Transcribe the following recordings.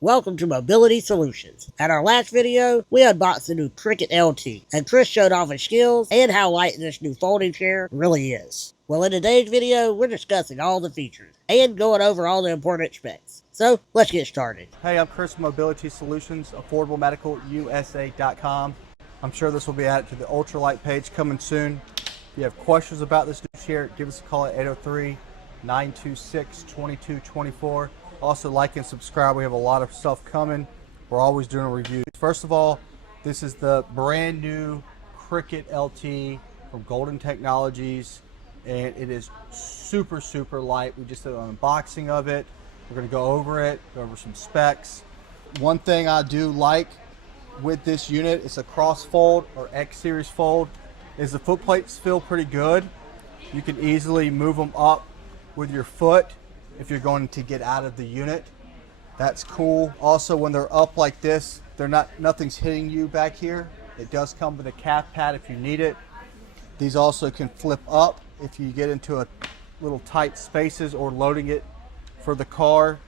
Welcome to Mobility Solutions. At our last video, we unboxed the new Cricket LT, and Chris showed off his skills and how light this new folding chair really is. Well, in today's video, we're discussing all the features and going over all the important specs. So, let's get started. Hey, I'm Chris from Mobility Solutions, AffordableMedicalUSA.com. I'm sure this will be added to the ultralight page coming soon. If you have questions about this new chair, give us a call at 803-926-2224. Also, like and subscribe. We have a lot of stuff coming. We're always doing reviews. First of all, this is the brand new Cricket LT from Golden Technologies, and it is super light. We just did an unboxing of it. We're going to go over it, go over some specs. One thing I do like with this unit, it's a cross fold or X series fold, is the foot plates feel pretty good. You can easily move them up with your foot if you're going to get out of the unit. That's cool. Also, when they're up like this, nothing's hitting you back here. It does come with a calf pad if you need it. These also can flip up if you get into a little tight spaces or loading it for the car.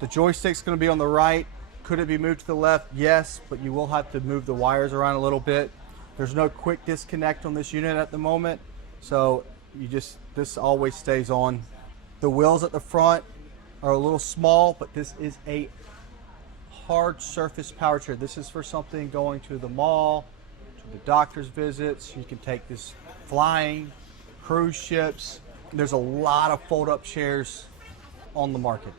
The joystick's going to be on the right. Could it be moved to the left? Yes, but you will have to move the wires around a little bit. There's no quick disconnect on this unit at the moment, so this always stays on. The wheels at the front are a little small, but this is a hard surface power chair. This is for something going to the mall, to the doctor's visits. You can take this flying, cruise ships. There's a lot of fold-up chairs on the market.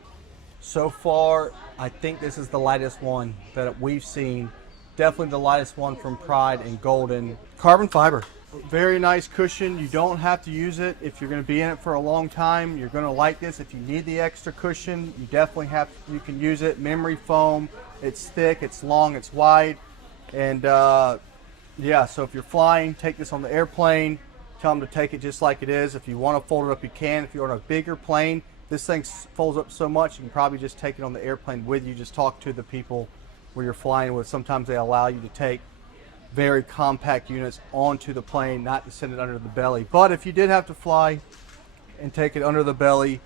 So far, I think this is the lightest one that we've seen. Definitely the lightest one from Pride and Golden. Carbon fiber. Very nice cushion. You don't have to use it if you're going to be in it for a long time. You're going to like this. If you need the extra cushion, you definitely you can use it. Memory foam. It's thick, it's long, it's wide. And yeah, so if you're flying, take this on the airplane. Tell them to take it just like it is. If you want to fold it up, you can. If you're on a bigger plane, this thing folds up so much, you can probably just take it on the airplane with you. Just talk to the people where you're flying with. Sometimes they allow you to take very compact units onto the plane, not to send it under the belly. But if you did have to fly and take it under the belly,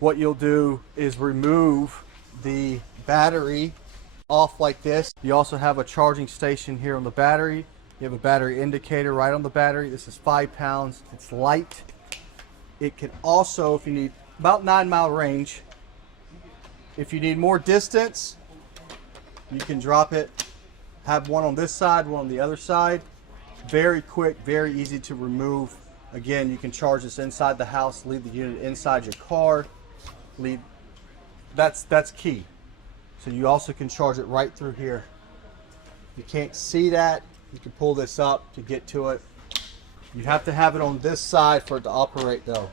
what you'll do is remove the battery off like this. You also have a charging station here on the battery. You have a battery indicator right on the battery. This is 5 pounds. It's light. It can also, if you need about 9-mile range, if you need more distance, you can drop it. Have one on this side, one on the other side. Very quick, very easy to remove. Again, you can charge this inside the house, leave the unit inside your car. That's key. So you also can charge it right through here. You can't see that. You can pull this up to get to it. You have to have it on this side for it to operate though.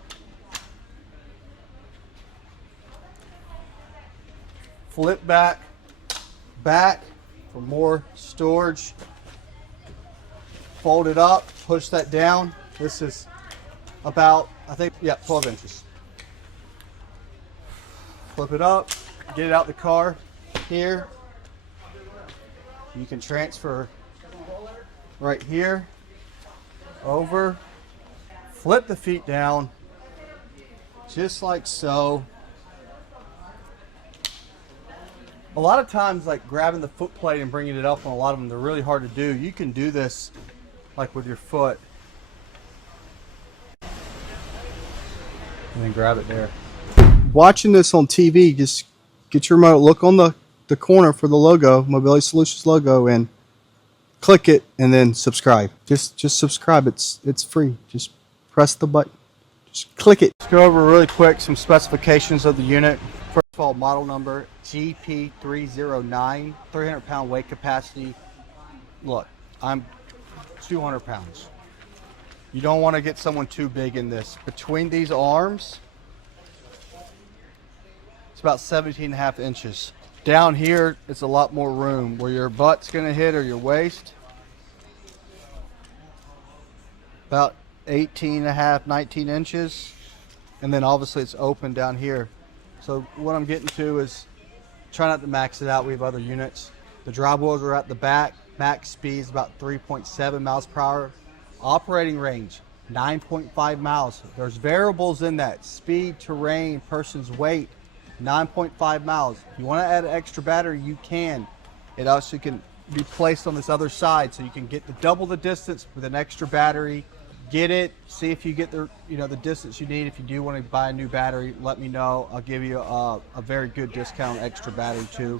Flip back for more storage. Fold it up, push that down. This is about, 12 inches. Flip it up, get it out the car here. You can transfer right here, over, flip the feet down, just like so. A lot of times, like grabbing the foot plate and bringing it up on a lot of them, they're really hard to do. You can do this like with your foot. And then grab it there. Watching this on TV, just get your remote, look on the corner for the logo, Mobility Solutions logo, and click it and then subscribe. Just subscribe. It's free. Just press the button. Just click it. Let's go over really quick some specifications of the unit. First of all, model number GP309, 300-pound weight capacity. Look, I'm 200 pounds. You don't want to get someone too big in this. Between these arms, it's about 17.5 inches. Down here, it's a lot more room where your butt's going to hit or your waist. About 18.5, 19 inches. And then obviously it's open down here. So what I'm getting to is try not to max it out. We have other units. The drive wheels are at the back. Max speed is about 3.7 miles per hour. Operating range, 9.5 miles. There's variables in that. Speed, terrain, person's weight. 9.5 miles. If you want to add an extra battery, you can. It also can be placed on this other side, so you can get double the distance with an extra battery. Get it, see if you get the the distance you need. If you do want to buy a new battery, let me know. I'll give you a very good discount on extra battery too.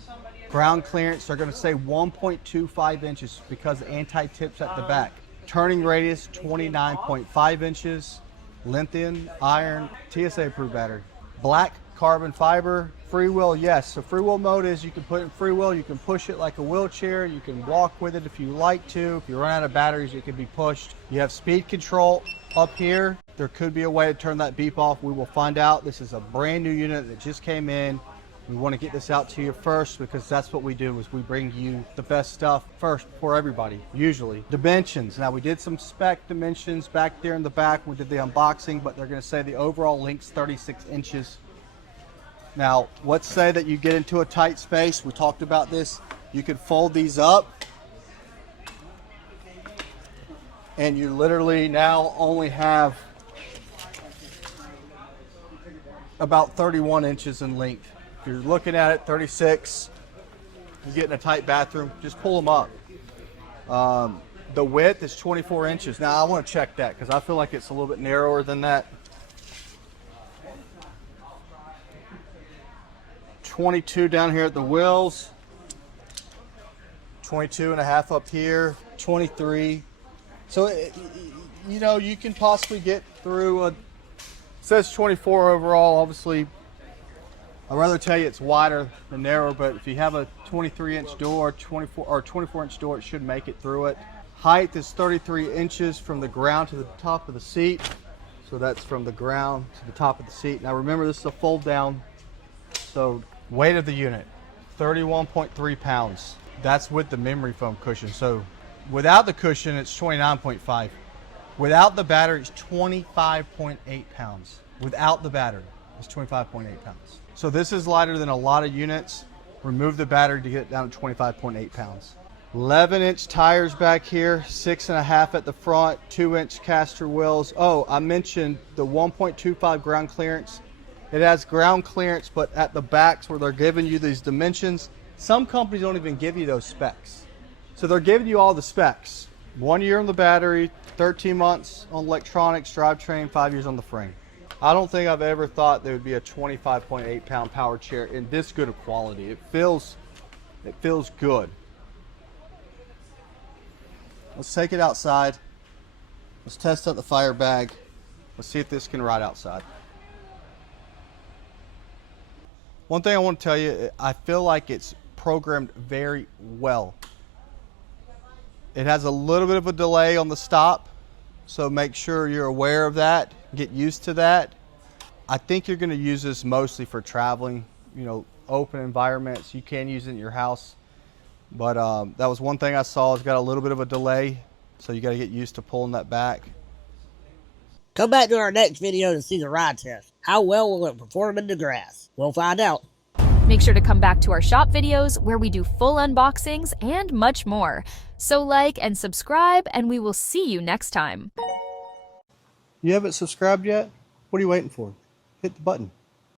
Ground clearance, they're going to say 1.25 inches because the anti-tips at the back. Turning radius 29.5 inches. Lithium iron TSA approved battery. Black carbon fiber. Freewheel, yes. So freewheel mode is you can put it in freewheel, you can push it like a wheelchair, you can walk with it if you like to. If you run out of batteries, it can be pushed. You have speed control up here. There could be a way to turn that beep off. We will find out. This is a brand new unit that just came in. We want to get this out to you first because that's what we do, is we bring you the best stuff first for everybody, usually. Dimensions. Now we did some spec dimensions back there in the back. We did the unboxing, but they're going to say the overall length's 36 inches. Now, let's say that you get into a tight space. We talked about this. You could fold these up. And you literally now only have about 31 inches in length. If you're looking at it, 36, you get in a tight bathroom, just pull them up. The width is 24 inches. Now, I want to check that because I feel like it's a little bit narrower than that. 22 down here at the wheels, 22 and a half up here, 23. So, you can possibly get through it says 24 overall. Obviously, I'd rather tell you it's wider than narrow, but if you have a 23-inch door, 24-inch door, it should make it through it. Height is 33 inches from the ground to the top of the seat. So that's from the ground to the top of the seat. Now remember, this is a fold down. So weight of the unit, 31.3 pounds. That's with the memory foam cushion. So without the cushion, it's 29.5. Without the battery, it's 25.8 pounds. Without the battery, it's 25.8 pounds. So this is lighter than a lot of units. Remove the battery to get it down to 25.8 pounds. 11-inch tires back here, 6.5 at the front, 2-inch caster wheels. Oh, I mentioned the 1.25 ground clearance. It has ground clearance, but at the backs where they're giving you these dimensions, some companies don't even give you those specs. So they're giving you all the specs. 1 year on the battery, 13 months on electronics, drivetrain, 5 years on the frame. I don't think I've ever thought there would be a 25.8 pound power chair in this good of quality. It feels good. Let's take it outside. Let's test out the fire bag. Let's see if this can ride outside. One thing I want to tell you, I feel like it's programmed very well. It has a little bit of a delay on the stop, so make sure you're aware of that. Get used to that. I think you're going to use this mostly for traveling, open environments. You can use it in your house, but that was one thing I saw. It's got a little bit of a delay, so you got to get used to pulling that back. Come back to our next video to see the ride test. How well will it perform in the grass? We'll find out. Make sure to come back to our shop videos where we do full unboxings and much more. So like and subscribe, and we will see you next time. You haven't subscribed yet? What are you waiting for? Hit the button.